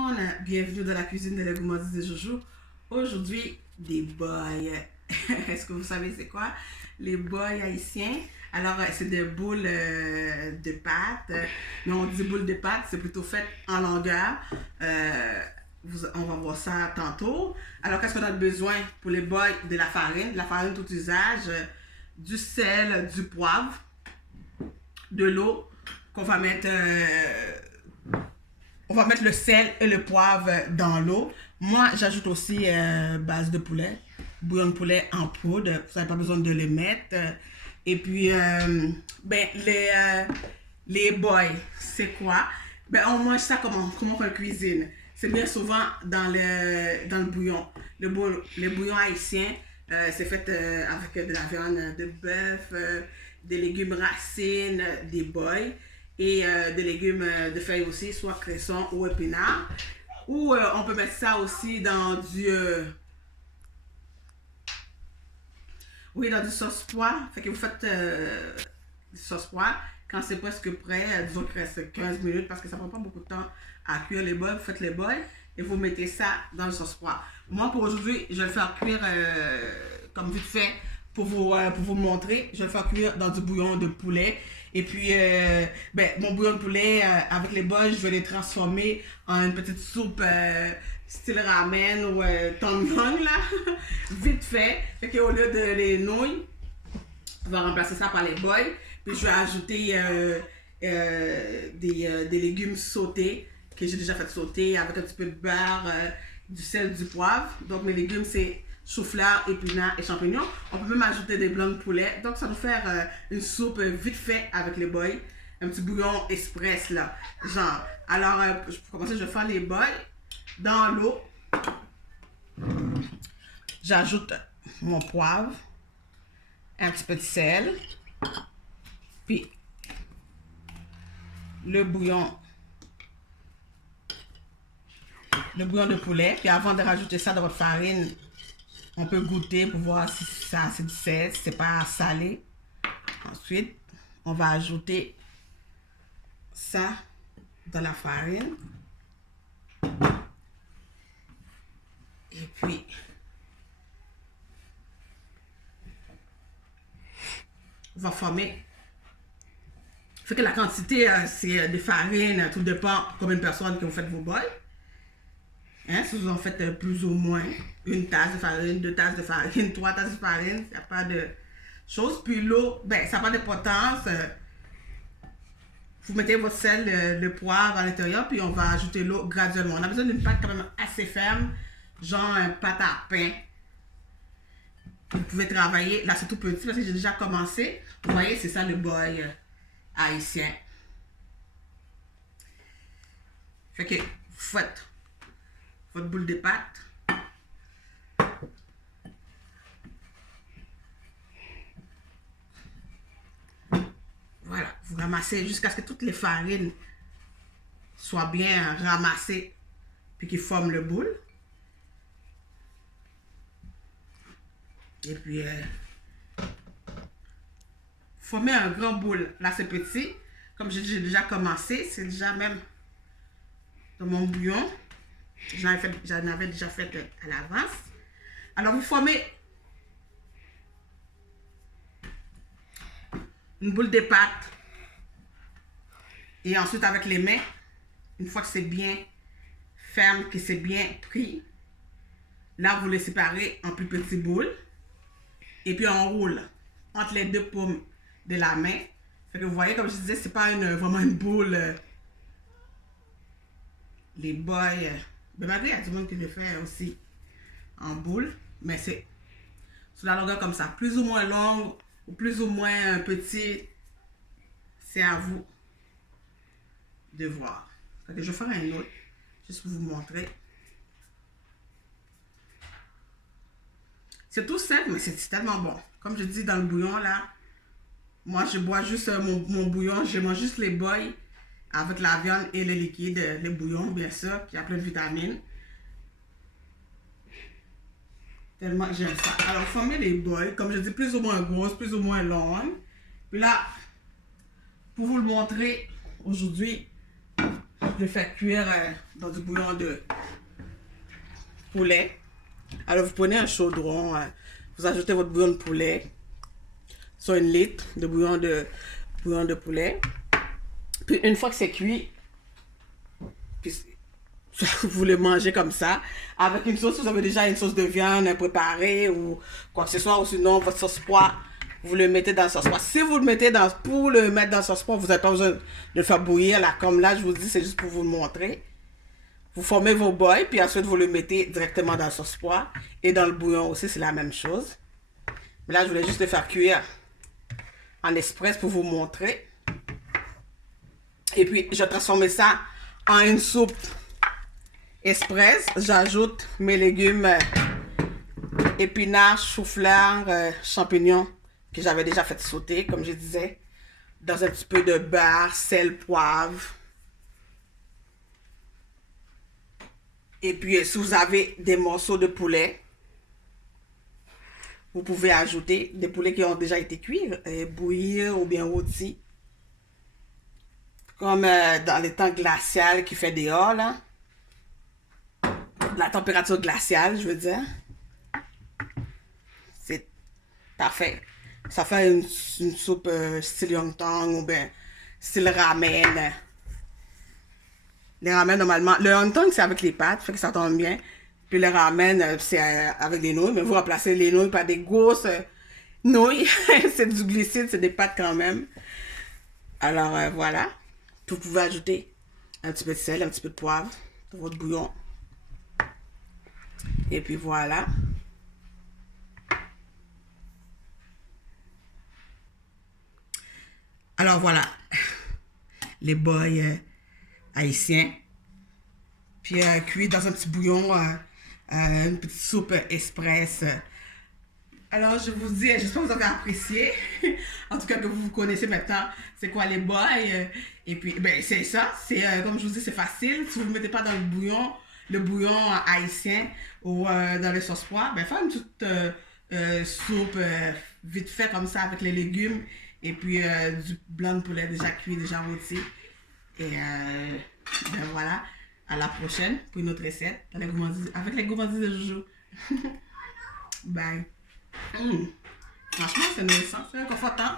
monde, bienvenue dans la cuisine de la gourmandise de Jojo. Aujourd'hui, des boys. Est-ce que vous savez c'est quoi? Les boys haïtiens. Alors, c'est des boules de pâtes. Mais on dit boules de pâtes, c'est plutôt fait en longueur. On va voir ça tantôt. Alors, qu'est-ce qu'on a besoin pour les boys? De la farine tout usage, du sel, du poivre, de l'eau qu'on va mettre... on va mettre le sel et le poivre dans l'eau. Moi, j'ajoute aussi base de poulet, bouillon de poulet en poudre. Vous n'avez pas besoin de les mettre. Et puis, les boys, c'est quoi? On mange ça comment on le cuisine. C'est bien souvent dans le bouillon. Les bouillons haïtiens, c'est fait avec de la viande de bœuf, des légumes racines, des boys. Et des légumes de feuilles aussi, soit cresson ou épinards. Ou on peut mettre ça aussi dans du sauce pois. Fait que vous faites du sauce pois. Quand c'est presque prêt, disons qu'il reste 15 minutes parce que ça prend pas beaucoup de temps à cuire les bols. Vous faites les bols et vous mettez ça dans le sauce pois. Moi, pour aujourd'hui, je vais le faire cuire comme vite fait pour vous montrer. Je vais le faire cuire dans du bouillon de poulet. Et puis, mon bouillon de poulet, avec les bols, je vais les transformer en une petite soupe style ramen ou tom yum, là. Vite fait. Fait qu'au lieu de les nouilles, on va remplacer ça par les bols. Puis, je vais ajouter des légumes sautés que j'ai déjà fait sauter avec un petit peu de beurre, du sel, du poivre. Donc, mes légumes, c'est chou-fleur, épinards et champignons. On peut même ajouter des blancs de poulet. Donc, ça va faire une soupe vite fait avec les boys. Un petit bouillon express, là. Genre. Alors, pour commencer, je vais faire les boys. Dans l'eau, j'ajoute mon poivre, un petit peu de sel, puis le bouillon de poulet. Puis avant de rajouter ça dans votre farine, on peut goûter pour voir si ça a assez de sel, si c'est pas salé. Ensuite, on va ajouter ça dans la farine. Et puis, on va former. Fait que la quantité, c'est de farine, tout dépend combien de personnes que vous faites vos bols. Hein, si vous en faites plus ou moins, une tasse de farine, 2 tasses de farine, 3 tasses de farine, il n'y a pas de choses. Puis l'eau, ça n'a pas d'importance. Vous mettez votre sel, le poivre à l'intérieur, puis on va ajouter l'eau graduellement. On a besoin d'une pâte quand même assez ferme, genre un pâte à pain. Vous pouvez travailler, là c'est tout petit parce que j'ai déjà commencé. Vous voyez, c'est ça le boy haïtien. Fait que vous faites votre boule de pâte. Voilà, vous ramassez jusqu'à ce que toutes les farines soient bien ramassées puis qu'ils forment le boule. Et puis, former un grand boule. Là, c'est petit. Comme j'ai déjà commencé, c'est déjà même dans mon bouillon. J'en avais déjà fait à l'avance. Alors, vous formez une boule de pâte. Et ensuite, avec les mains, une fois que c'est bien ferme, que c'est bien pris, là, vous les séparez en plus petites boules. Et puis, on roule entre les deux paumes de la main. Fait que vous voyez, comme je disais, c'est pas vraiment une boule. Les boys... malgré, il y a du monde qui le fait aussi en boule. Mais c'est sur la longueur comme ça. Plus ou moins longue ou plus ou moins petit. C'est à vous de voir. Fait que je vais faire un autre. Juste pour vous montrer. C'est tout simple, mais c'est tellement bon. Comme je dis dans le bouillon là, moi je bois juste mon bouillon, je mange juste les boys avec la viande et le liquide, le bouillon bien sûr, qui a plein de vitamines. Tellement j'aime ça. Alors formez les boys, comme je dis, plus ou moins grosses, plus ou moins longues. Puis là, pour vous le montrer aujourd'hui, le faire cuire dans du bouillon de poulet. Alors, vous prenez un chaudron, vous ajoutez votre bouillon de poulet sur 1 litre de bouillon de poulet. Puis, une fois que c'est cuit, puis, vous le mangez comme ça, avec une sauce. Vous avez déjà une sauce de viande préparée ou quoi que ce soit, ou sinon votre sauce pois, vous le mettez dans la sauce pois. Si vous le mettez pour le mettre dans la sauce pois, vous n'avez pas besoin de le faire bouillir. Là, comme là, je vous dis, c'est juste pour vous le montrer. Vous formez vos bols, puis ensuite vous le mettez directement dans la sauce pois. Et dans le bouillon aussi, c'est la même chose. Mais là, je voulais juste le faire cuire en express pour vous montrer. Et puis, je transforme ça en une soupe express. J'ajoute mes légumes, épinards, chou-fleur, champignons que j'avais déjà fait sauter, comme je disais, dans un petit peu de beurre, sel, poivre. Et puis, si vous avez des morceaux de poulet, vous pouvez ajouter des poulets qui ont déjà été cuits, bouillis ou bien rôtis. Comme dans les temps glaciaux qui fait dehors, là. La température glaciale, je veux dire. C'est parfait. Ça fait une soupe style yongtang ou bien style ramen. Les ramen, normalement, le yongtang, c'est avec les pâtes, fait que ça tombe bien. Puis le ramen, c'est avec des nouilles, mais vous remplacez les nouilles par des grosses nouilles. C'est du glucide, c'est des pâtes quand même. Alors, voilà. Vous pouvez ajouter un petit peu de sel, un petit peu de poivre dans votre bouillon. Et puis voilà. Alors voilà. Les bols haïtiens. Puis cuits dans un petit bouillon, une petite soupe express. Alors je vous dis, j'espère que vous avez apprécié. En tout cas que vous connaissez maintenant c'est quoi les bols. Et puis ben c'est ça. C'est comme je vous dis, c'est facile. Si vous ne le mettez pas dans le bouillon haïtien ou dans les sauces pois, ben faire une petite soupe vite fait comme ça avec les légumes et puis du blanc de poulet déjà cuit, déjà rôti. Et ben voilà, à la prochaine pour une autre recette avec les gourmandises de Joujou. Bye. Franchement, c'est nourrissant, c'est réconfortant.